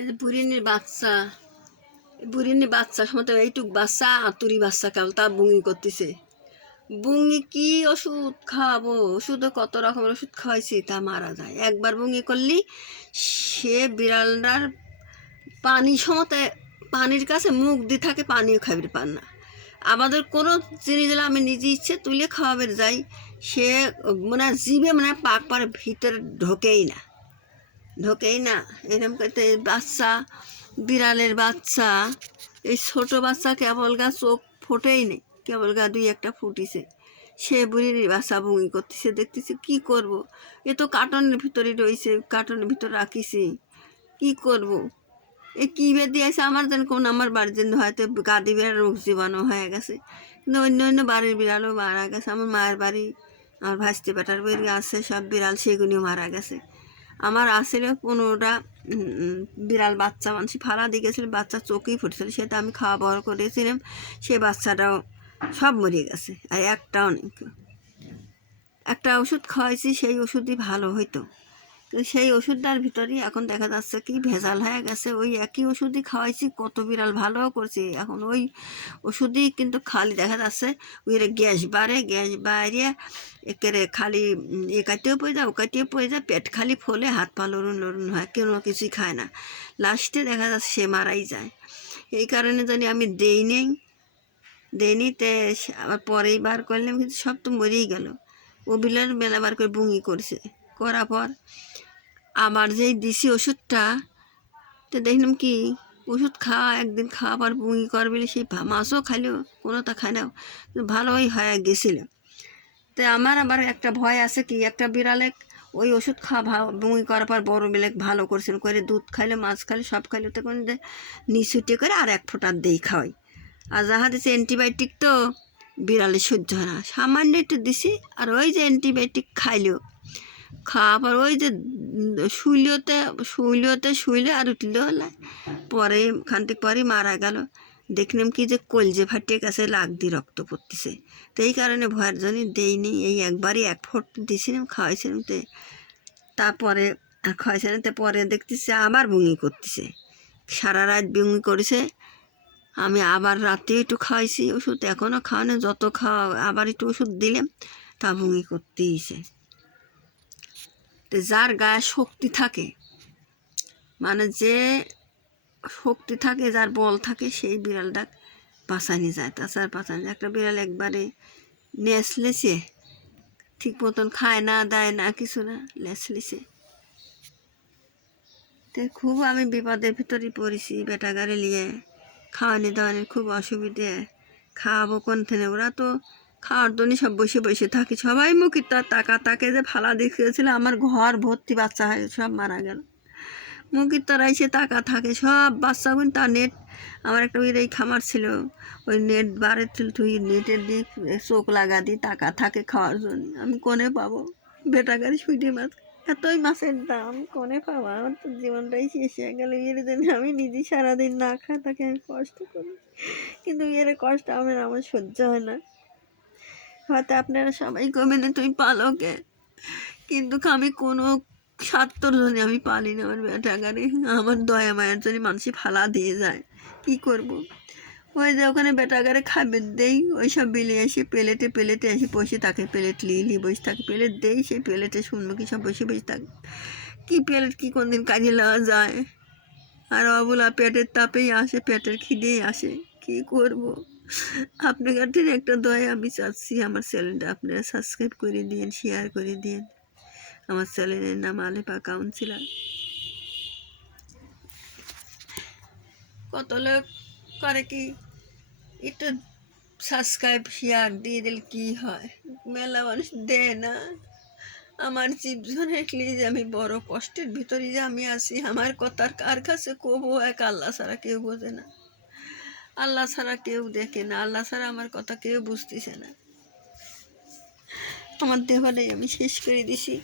এই যে বুড়িনীর বাচ্চা সময় এইটুক বাচ্চা আতুরি বাচ্চা কেবল তা বুঙি করতেছে। বুঙি কি ওষুধ খাওয়াবো, ওষুধও কত রকমের ওষুধ খাওয়াইছি তা মারা যায়। একবার বুঙি করলি সে বিড়ালটার পানি সমতে পানির কাছে মুখ দিয়ে থাকে, পানিও খাবির পান না। আমাদের কোনো জিনিস দিলে আমি নিজে ইচ্ছে তুলে খাওয়াবে যাই, সে মানে জিভে মানে পাক পারে ভিতরে ঢোকেই না। এরকম করতে বাচ্চা বিড়ালের বাচ্চা এই ছোটো বাচ্চা কেবল গা চোখ ফোটেই নেই, কেবল গা দুই একটা ফুটিছে, সে বুড়ির বাচ্চা বমি করতেছে। দেখতেছি কি করব, এ তো কার্টনের ভিতরে রয়েছে, কার্টনের ভিতরে রাখিছি, কি করব। এ কী বেদি আছে আমার যেন কোন আমার বাড়ির জন্য হয়তো গাদি বিড়াল রোগ জীবাণু হয়ে গেছে, কিন্তু অন্য বাড়ির বিড়ালও মারা গেছে। আমার মায়ের বাড়ি আমার ভাসতে বেটার বাড়ি আছে সব বিড়াল, সেগুলিও মারা গেছে। আমার আসলে 15টা বিড়াল বাচ্চা মানুষ ফালা দিয়ে গেছিল, বাচ্চা চোখেই ফুটেছিল, সেটা আমি খাওয়া বড় করেছিলাম, সে বাচ্চাটাও সব মরে গেছে। আর একটা ওষুধ খাওয়াইছি, সেই ওষুধই ভালো হইতো, কিন্তু সেই ওষুধটার ভিতরেই এখন দেখা যাচ্ছে কি ভেজাল হয়ে গেছে। ওই একই ওষুধই খাওয়াইছি, কত বিড়াল ভালোও করছে, এখন ওই ওষুধই কিন্তু খালি দেখা যাচ্ছে ওই গ্যাস বাড়িয়ে একেবারে খালি এ কাটিয়েও পড়ে যায়, ও কাটিয়ে পড়ে যায়, পেট খালি ফলে হাত পা লড়ুন হয়, কোনো কিছুই খায় না, লাস্টে দেখা যাচ্ছে সে মারাই যায়। এই কারণে জানি আমি দেইনি তে আবার পরেই বার করলাম, কিন্তু সব তো মরেই গেল। ও বিড়াল মেলাবার করে বুঙি করার পর আমার যেই দিছি ওষুধটা, তো দেখলাম কি ওষুধ একদিন খাওয়া পর বুঙি করবে, সেই মাছও খাইলেও কোনোটা খায় না, ভালোই হয়ে গেছিল। তো আমার আবার একটা ভয় আছে কি, একটা বিড়ালে ওই ওষুধ বুঙি করার পর বড় বিড়ালে ভালো করছিল করে দুধ খাইলে মাছ খাইলে সব খাইলে, তখন নিচুটে করে আর এক ফোঁটার খাওয়াই। আর যাহা দিচ্ছে অ্যান্টিবায়োটিক, তো বিড়ালে সহ্য হয় না, সামান্য একটু দিছি, আর ওই যে অ্যান্টিবায়োটিক খাওয়া পর ওই যে শুইলে আর উঠলেও হলে পরে খানিক পরে মারা গেল। দেখলাম কি যে কলজে ফাটিয়ে গেছে, লাগ দিয়ে রক্ত পড়তেছে। তো এই কারণে ভয়ের জন্য দেইনি, এই একবারই এক ফোঁট দিয়েছিলাম, খাওয়াইছিলাম। তারপরে খাওয়াইছিলাম, তো পরে দেখতেছি আবার বুঙি করতেছে, সারা রাত বুঙি করেছে। আমি আবার রাতে একটু খাওয়াইছি ওষুধ, এখনও খাওয়ানো, যত খাওয়া আবার একটু ওষুধ দিলাম, তা বুঙি করতেইছে। যার গায়ে শক্তি থাকে, মানে যে শক্তি থাকে, যার বল থাকে, সেই বিড়ালটা বাঁচানি যায়, তাছাড়া বাঁচানি যায়। একটা বিড়াল একবারে লেছে, ঠিক মতন খায় না, দেয় না, কিছু না, লেছে। তো খুব আমি বিপদের ভিতরেই পড়েছি, বেটাগারে নিয়ে খাওয়ানি দাওয়ানির খুব অসুবিধে। খাওয়াবো কোন থেকে, ওরা তো খাওয়ার জন্য সব বসে থাকে, সবাই মুখে তার তাকে যে ফালা দেখিয়েছিল, আমার ঘর ভর্তি বাচ্চা হয়, সব মারা গেল। মুখির তারা এসে থাকে সব বাচ্চাগুলো, তার নেট আমার একটা ওই খামার ছিল, ওই নেট বারে তুই নেটের দিয়ে চোখ লাগা দিয়ে থাকে খাওয়ার জন্য। আমি কোনে পাবো বেটাগারি সুইটে মাছ, এতই মাছের দাম, কোনে পাবো? আমার তো জীবনটাই শেষ হয়ে গেল এর জন্য। আমি নিজে সারাদিন না খায় তাকে আমি কষ্ট করি, কিন্তু এর কষ্ট আমার সহ্য হয় না। হয়তো আপনারা সবাই কমেন তুমি পালোকে, কিন্তু আমি কোনো স্বার্থর জন্য আমি পালি না। আমার বেটাগারে আমার দয়া মায়ের জন্য মানুষই ফালা দিয়ে যায়, কি করব। ওই যে ওখানে বেটাগারে খাবে দেই, ওই সব বিলে এসে প্লেটে এসে বসে থাকে, প্লেট লিয়ে বসে থাকে, প্লেট দেই, সেই প্লেটে কি সব বসে থাকে, কি প্লেট কি কোনদিন কাজে লাগা যায়। আর অবলা পেটের তাপেই আসে, পেটের খিদেই আসে, কি করব। আপনার কাছে একটা দয়া আমি চাচ্ছি, আমার চ্যানেলটা আপনারা সাবস্ক্রাইব করে দিন, শেয়ার করে দিন। আমার চ্যানেলের নাম আলেপা কাউন্সিলার। কত লোক করে কি একটু সাবস্ক্রাইব শেয়ার দিয়ে দিলে কি হয়, মেলা মানুষ দেয় না। আমার জীবজনের যে আমি বড় কষ্টের ভিতরে যে আমি আছি, আমার কথার কার কাছে কবো, এক আল্লাহ ছাড়া কেউ বোঝে না, আল্লাহ ছাড়া কেউ দেখে না, আল্লাহ ছাড়া আমার কথা কেউ বুঝতেছে না। আমার দেহটাই আমি শেষ করে দিছি।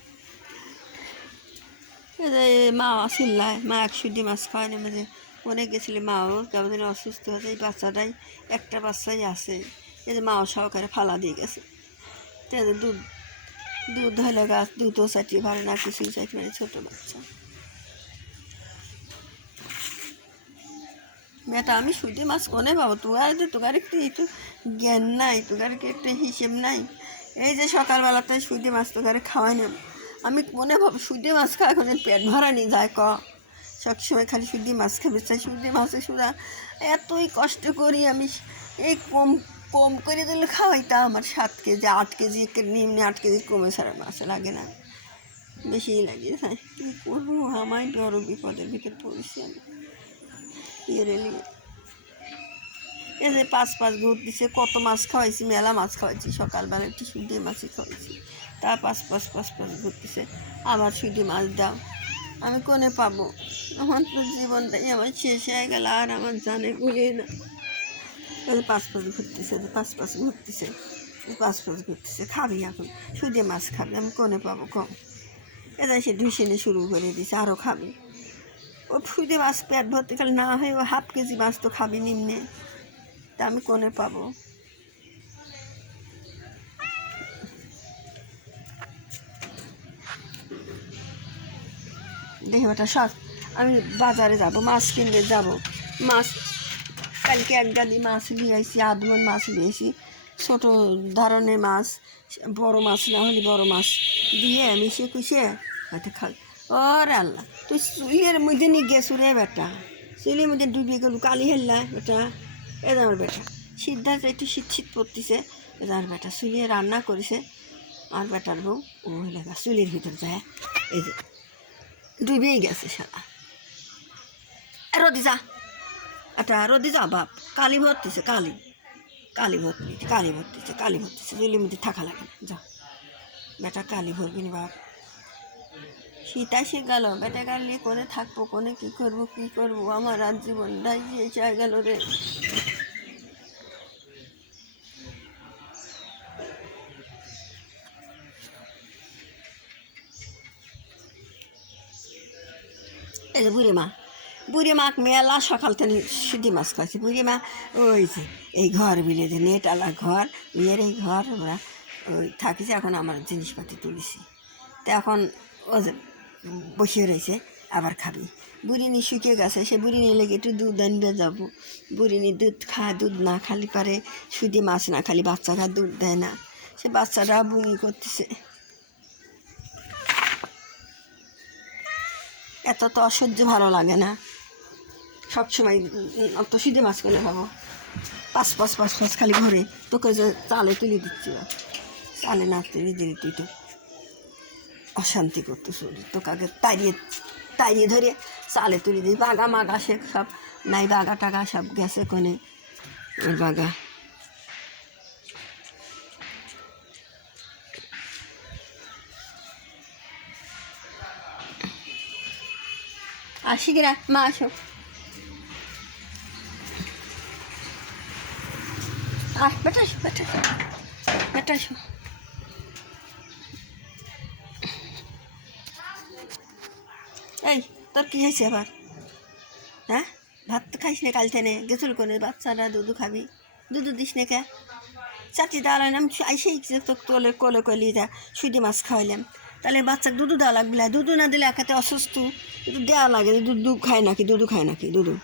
মা আসিল্লায় মা 100 মাছ খাওয়ায় না, মাঝে অনেক গেছিলি, মাও কেমন অসুস্থ হয়েছে, এই বাচ্চাটাই একটা বাচ্চাই আছে, এই যে মাও সহকারে ফালা দিয়ে গেছে। দুধ হলে গাছ দুধও চাটিয়ে ভালো না, কিছুই চাইতে, মানে ছোটো বাচ্চা। বেটা আমি সুদি মাছ কোনে পাবো, তোকার একটু জ্ঞান নাই, তোকার একটু হিসেব নাই। এই যে সকালবেলাতে সুদি মাছ তোকারে খাওয়াই না, আমি মনে ভাবো সুদি মাছ খাওয়া এখন পেট ভরা নিয়ে যায় সবসময় খালি সুদি মাছ খাবে চাই, সুদি মাছে সুদা এতই কষ্ট করি আমি। এই কম কম করে দিলে খাওয়াইতা আমার 7 কেজি 8 কেজি নিম্নে 8 কেজি কমে ছাড়া মাছ লাগে না, বেশি লাগে। হ্যাঁ কী করবো, আমায় বড় বিপদের ভিতর পড়েছি আমি। নিয়ে এই যে 5 ঘুর দিছে, কত মাছ খাওয়াইছি, মেলা মাছ খাওয়াইছি, সকালবেলা একটু সুদি মাছই খাওয়াইছি, তা 5 ঘুরতেছে, আবার সুদি মাছ দাও, আমি কোনে পাবো? আমার তো জীবনটাই আমার শেষ হয়ে গেল, আর আমার জানে গুলিয়ে না। 5 ঘুরতেছে, 5 ঘুরতেছে, 5 ঘুরতেছে, খাবি এখন সুদি মাছ খাবি, আমি কোনে পাবো কম? এরা সে ঢুসেনে শুরু করে দিছে, আরও খাবি। ও সুদি মাছ পেট ভর্তি খালি না হয় ও 1/2 কেজি মাছ তো খাবি নিম্নে, তা আমি কোনে পাবো? দেখে বেটা সব, আমি বাজারে যাব, মাছ কিনতে যাব, মাছ কালকে এক গাদি মাছ নিয়ে আসি, আধমন মাছ নিয়ে আসি, ছোটো ধরনের মাছ, বড় মাছ না হলে বড় মাছ দিয়ে মিশিয়ে কুষিয়ে হয়তো খাই। ওরে আল্লাহ, তুই চুলের মধ্যে নিয়ে গেছু রে বেটা, চুলের মধ্যে ডুবিয়ে গেলু, কালি হেললা বেটা। এ আমার বেটা সিদ্ধার্থ একটু শীত পড়তেছে, এবার বেটা চুলিয়ে রান্না করেছে, আর বেটার বউ ও লেখা চুলির ভিতর যায়, এই যে ডুবেই গেছে সারা। রদি যা, রদি যা বাপ, কালি ভরতেছে, কালি ভরতেছে চুলির মধ্যে থাকা লাগে না, যা বেটা কালি ভরবি না বাপ। শীত আসে গেল, বেটা কালি করে থাকবো, কোনে কী করবো, আমার আর জীবনটাই যে চাই গেল রে। এই যে বুড়ি মা মেলা সকাল থেকে সুদি মাছ খাইছি। বুড়ি মা ওই যে এই ঘর বিলে যে নেটালা ঘর, বিয়ের এই ঘর আমরা ওই থাকিছি, এখন আমার জিনিসপাতি তুলিছি, তো এখন ও যে বসে রয়েছে, আবার খাবি। বুড়িনি শুকিয়ে গেছে, সে বুড়িনি লেগে একটু দুধ আনবে যাবো, বুড়িনি দুধ খায়, দুধ না খালি পারে, সুদি মাছ না খালি বাচ্চারা দুধ দেয় না, সে বাচ্চারা বুঙি করতেছে। এত তো অসহ্য ভালো লাগে না, সবসময় অত সুদি মাছ করে খাবো, 5 খালি ঘরে তোকে যে চালে তুলে দিচ্ছি, চালে না তুলে দিলে তুই তো অশান্তি করতো শরীর, তোকে আগে তাড়িয়ে ধরে চালে তুলে দিই। বাগা মাগা সে সব নাই, বাগা টাগা সব গেছে কোনে, ওর বাগা। আসি কিনা মা, আসো বেটা, আসো। এই তোর কী হয়েছে আবার? হ্যাঁ ভাত তো খাইস না কাল থেকে, গেছিল কোনে, বাচ্চারা দুধু খাবি, দুধু দিস না কে? চারটি দাঁড়ালাম আমি আইসেই তো কোলে কলি যা সুদি মাছ খাওয়াইলাম, তাহলে বাচ্চাকে দুধু দেওয়া লাগবে, দুধু না দিলে একাতে অসুস্থ, দুধ দেওয়া লাগে, দুধু খায় নাকি, দুধু